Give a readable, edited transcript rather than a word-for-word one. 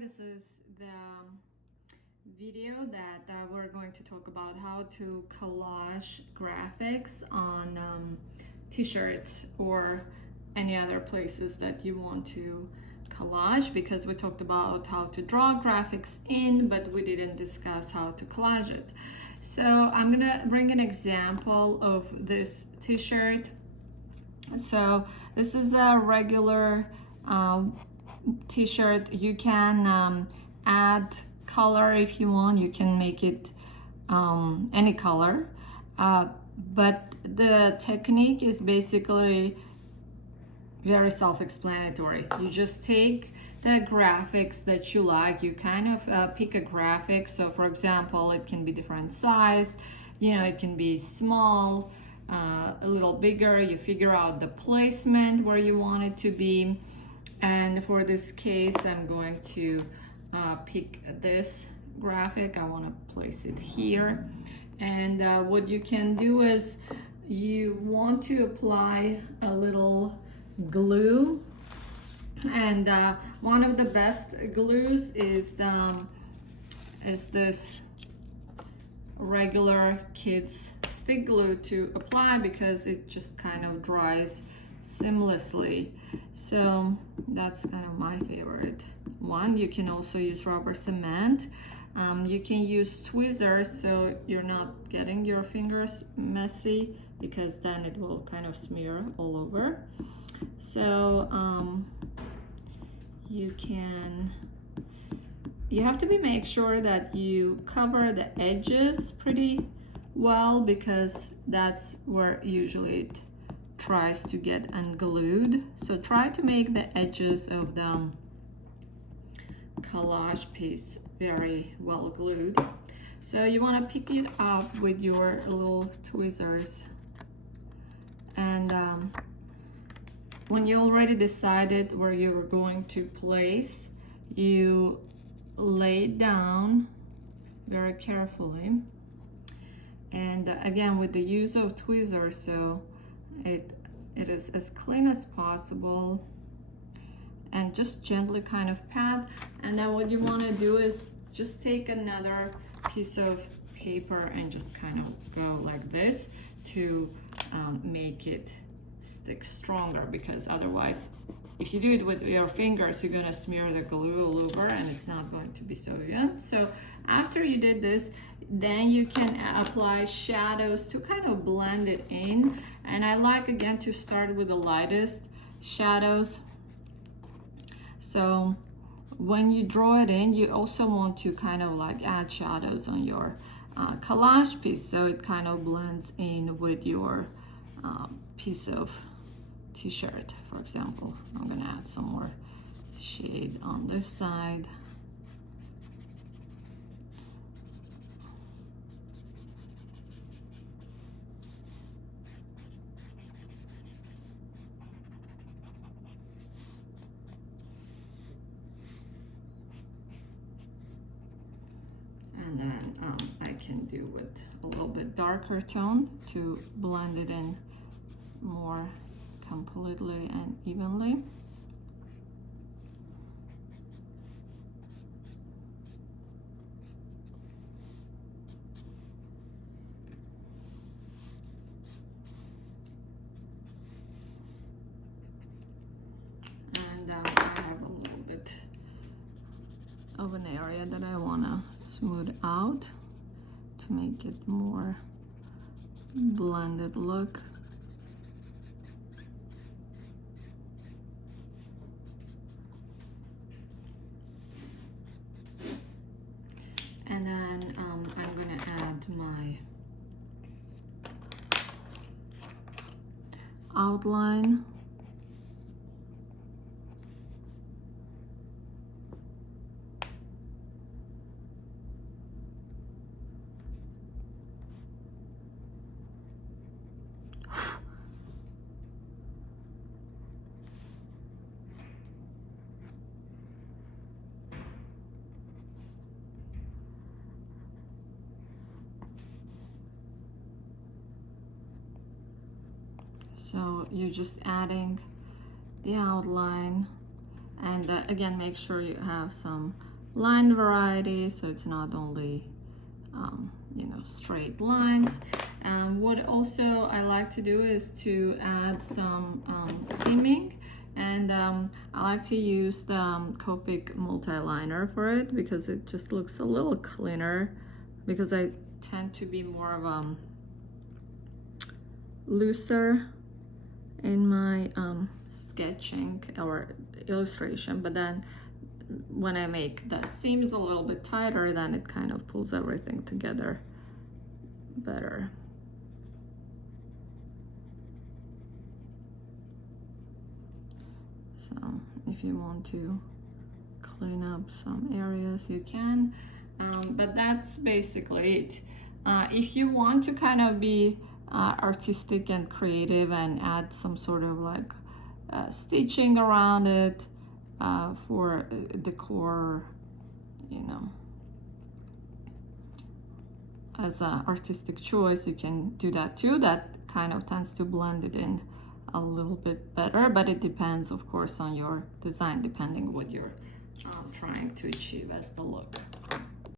This is the video that we're going to talk about how to collage graphics on t-shirts or any other places that you want to collage, because we talked about how to draw graphics in, but we didn't discuss how to collage it. So I'm gonna bring an example of this t-shirt. So this is a regular t-shirt. You can add color if you want. You can make it any color, but the technique is basically very self-explanatory. You just take the graphics that you like. You kind of pick a graphic. So for example, it can be different size, it can be small, a little bigger. You figure out the placement where you want it to be. And for this case, I'm going to pick this graphic. I want to place it here. And what you can do is you want to apply a little glue. And one of the best glues is this regular kids stick glue to apply, because it just kind of dries seamlessly. So that's kind of my favorite one. You can also use rubber cement. You can use tweezers so you're not getting your fingers messy, because then it will kind of smear all over. So you have to make sure that you cover the edges pretty well, because that's where usually it tries to get unglued. So try to make the edges of the collage piece very well glued. So you want to pick it up with your little tweezers, and when you already decided where you're going to place, you lay it down very carefully. And again, with the use of tweezers, so it is as clean as possible, and just gently kind of pat. And then what you want to do is just take another piece of paper and just kind of go like this to make it stick stronger, because otherwise, if you do it with your fingers, you're gonna smear the glue all over and it's not going to be so good. So after you did this, then you can apply shadows to kind of blend it in. And I like, again, to start with the lightest shadows. So when you draw it in, you also want to kind of like add shadows on your collage piece, so it kind of blends in with your piece of t-shirt. For example, I'm gonna add some more shade on this side. And then I can do with a little bit darker tone to blend it in more completely and evenly. And I have a little bit of an area that I want to smooth out to make it more blended look. And then I'm going to add my outline. So you're just adding the outline, And again, make sure you have some line variety, so it's not only you know, straight lines. What also I like to do is to add some seaming, and I like to use the Copic multi-liner for it because it just looks a little cleaner, because I tend to be more of looser in my sketching or illustration, but then when I make the seams a little bit tighter, then it kind of pulls everything together better. So if you want to clean up some areas, you can, but that's basically it. If you want to kind of be artistic and creative and add some sort of like stitching around it for decor, you know, as an artistic choice, you can do that too. That kind of tends to blend it in a little bit better, but it depends, of course, on your design, depending what you're trying to achieve as the look.